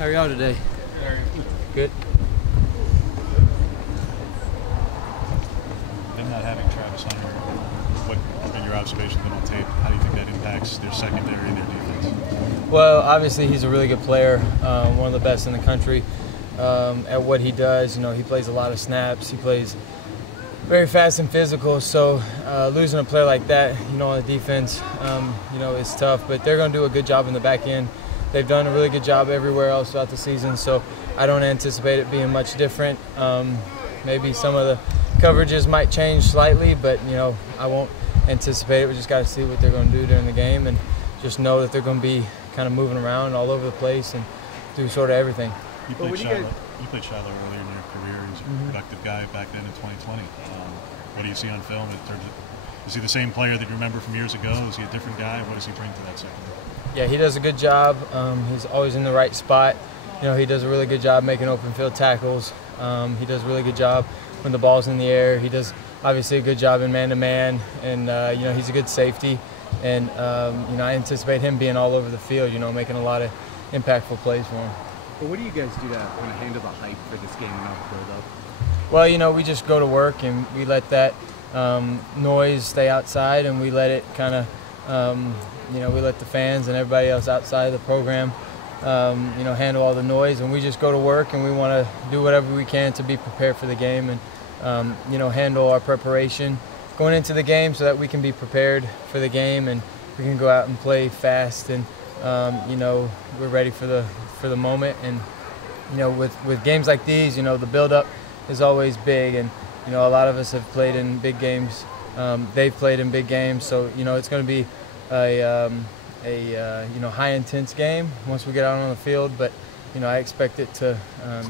How are y'all today? Good. Them not having Travis Hunter, what in your observation them on tape, how do you think that impacts their secondary and their defense? Well, obviously he's a really good player, one of the best in the country at what he does. You know, he plays a lot of snaps. He plays very fast and physical. So losing a player like that, you know, on the defense, you know, is tough. But they're going to do a good job in the back end. They've done a really good job everywhere else throughout the season. So I don't anticipate it being much different. Maybe some of the coverages might change slightly, but you know, I won't anticipate it. We just got to see what they're going to do during the game, and just know that they're going to be kind of moving around all over the place and do sort of everything. You played Shiloh earlier in your career. He's a productive guy back then in 2020. What do you see on film in terms of, is he the same player that you remember from years ago? Is he a different guy? What does he bring to that secondary? Yeah, he does a good job. He's always in the right spot. You know, he does a really good job making open field tackles. He does a really good job when the ball's in the air. He does obviously a good job in man-to-man, and you know, he's a good safety. And you know, I anticipate him being all over the field, you know, making a lot of impactful plays for him. But what do you guys do to kind of handle the hype for this game and not build up? Well, you know, we just go to work and we let that noise stay outside, and we let it kind of, you know, we let the fans and everybody else outside of the program, you know, handle all the noise, and we just go to work and we want to do whatever we can to be prepared for the game, and you know, handle our preparation going into the game so that we can be prepared for the game and we can go out and play fast, and you know, we're ready for the moment. And you know, with games like these, you know, the build-up is always big, and you know, a lot of us have played in big games. They've played in big games, so you know, it's going to be a you know, high intense game once we get out on the field. But you know, I expect it to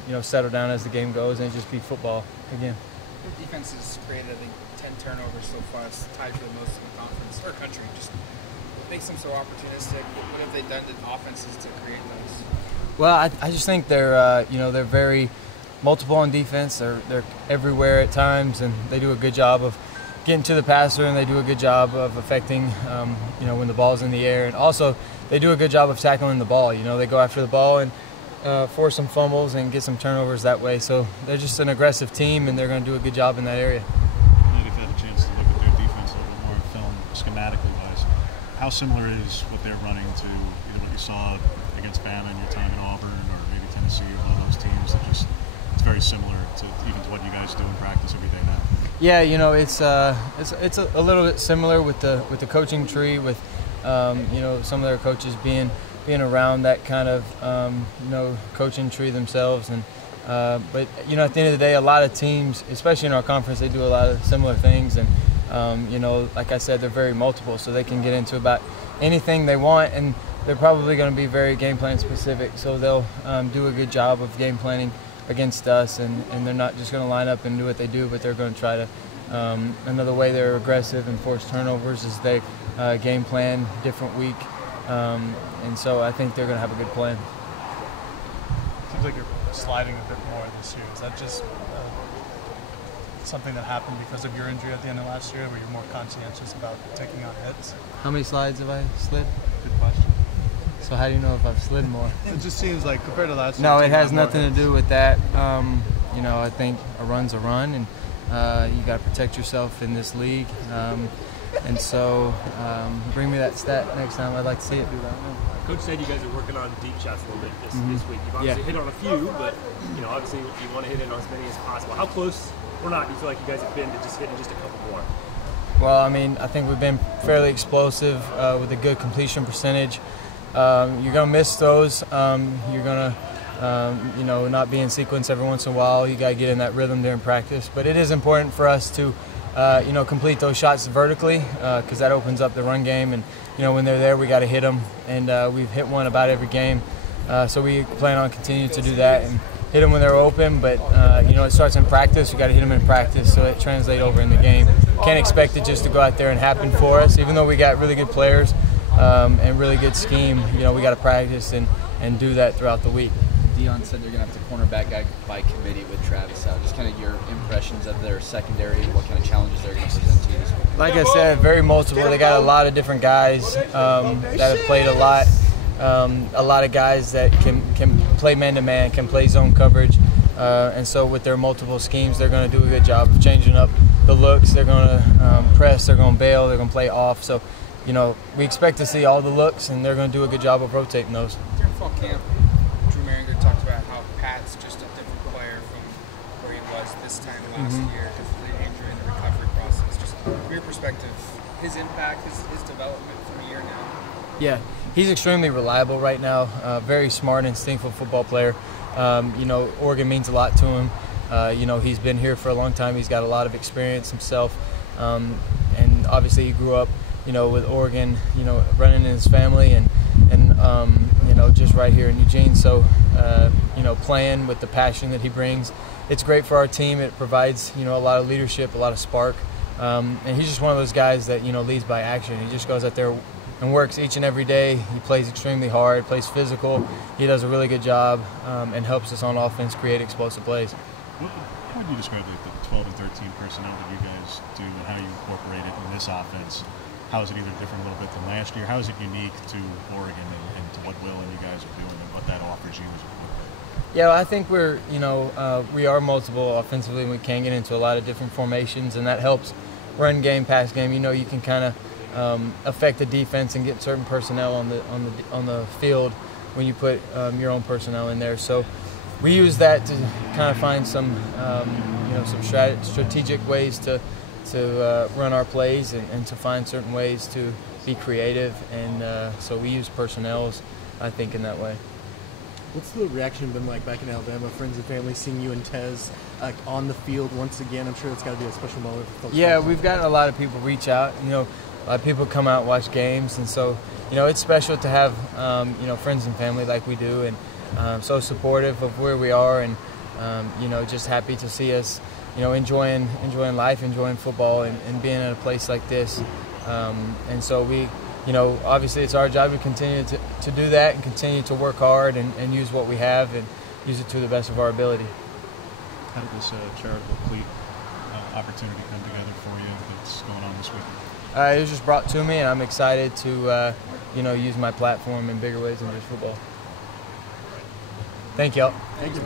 you know, settle down as the game goes and just be football again. The defense has created, I think, 10 turnovers so far. It's tied for the most in the conference or country. Just what makes them so opportunistic? What have they done to offenses to create those? Well, I just think they're you know, they're very multiple on defense. They're everywhere at times, and they do a good job of getting to the passer, and they do a good job of affecting you know, when the ball's in the air, and also they do a good job of tackling the ball. You know, they go after the ball and force some fumbles and get some turnovers that way. So they're just an aggressive team, and they're going to do a good job in that area. If you've had a chance to look at their defense a little bit more in film, schematically wise, how similar is what they're running to, you know, what you saw against Bama in your time in Auburn, or maybe Tennessee, or one of those teams that just, it's very similar to even to what you guys do in practice every day now? Yeah, you know, it's a little bit similar with the coaching tree, with you know, some of their coaches being around that kind of you know, coaching tree themselves, and but you know, at the end of the day, a lot of teams, especially in our conference, they do a lot of similar things, and you know, like I said, they're very multiple, so they can get into about anything they want, and they're probably going to be very game plan specific, so they'll do a good job of game planning against us, and they're not just going to line up and do what they do, but they're going to try to another way they're aggressive and force turnovers is they game plan different week, and so I think they're going to have a good plan. Seems like you're sliding a bit more this year. Is that just something that happened because of your injury at the end of last year, where you're more conscientious about taking on hits? How many slides have I slid? Good question. So how do you know if I've slid more? It just seems like compared to last year. No, it has nothing to do with that. You know, I think a run's a run, and you got to protect yourself in this league. And so bring me that stat next time. I'd like to see it. Coach said you guys are working on deep shots a little bit this week. You've obviously hit on a few, but you know, obviously you want to hit in on as many as possible. How close or not do you feel like you guys have been to just hitting just a couple more? Well, I mean, I think we've been fairly explosive with a good completion percentage. You're going to miss those. You're going to, you know, not be in sequence every once in a while. You got to get in that rhythm during practice. But it is important for us to, you know, complete those shots vertically, because that opens up the run game. And you know, when they're there, we got to hit them. And we've hit one about every game, so we plan on continuing to do that and hit them when they're open. But you know, it starts in practice. We got to hit them in practice, so it translates over in the game. Can't expect it just to go out there and happen for us, even though we got really good players. And really good scheme. You know, we got to practice and do that throughout the week. Deion said they're going to have the cornerback guy by committee with Travis out. Just kind of your impressions of their secondary and what kind of challenges they're going to present to you this week. Like I said, very multiple. They got a lot of different guys that have played a lot a lot of guys that can play man-to-man, can play zone coverage, and so with their multiple schemes, they're going to do a good job of changing up the looks. They're going to press, they're going to bail, they're going to play off. So, you know, we expect to see all the looks, and they're going to do a good job of rotating those. During fall camp, Drew Maringer talked about how Pat's just a different player from where he was this time last year, just the injury and the recovery process. Just from your perspective, his impact, his development from a year now. Yeah, he's extremely reliable right now. Very smart, instinctful football player. You know, Oregon means a lot to him. You know, he's been here for a long time. He's got a lot of experience himself, and obviously he grew up, you know, with Oregon, you know, running in his family, and you know, just right here in Eugene. So, you know, playing with the passion that he brings, it's great for our team. It provides, you know, a lot of leadership, a lot of spark, and he's just one of those guys that, you know, leads by action. He just goes out there and works each and every day. He plays extremely hard, plays physical. He does a really good job, and helps us on offense create explosive plays. How would you describe the 12 and 13 personnel that you guys do and how you incorporate it in this offense? How is it either different a little bit than last year? How is it unique to Oregon and to what Will and you guys are doing and what that offers you as a quarterback? Yeah, I think we're, you know, we are multiple offensively, and we can get into a lot of different formations, and that helps run game, pass game. You know, you can kind of affect the defense and get certain personnel on the field when you put your own personnel in there. So we use that to kind of find some you know, some strategic ways to run our plays, and to find certain ways to be creative, and so we use personnels, I think, in that way. What's the reaction been like back in Alabama, friends and family, seeing you and Tez on the field once again? I'm sure it's got to be a special moment for folks. Yeah, we've gotten a lot of people reach out. You know, a lot of people come out and watch games, and so, you know, it's special to have you know, friends and family like we do, and so supportive of where we are, and you know, just happy to see us, you know, enjoying life, enjoying football, and being in a place like this. And so we, you know, obviously it's our job to continue to do that, and continue to work hard, and use what we have, and use it to the best of our ability. How did this charitable cleat opportunity come together for you that's going on this weekend? It was just brought to me, and I'm excited to you know, use my platform in bigger ways than just football. Thank y'all. Thank you.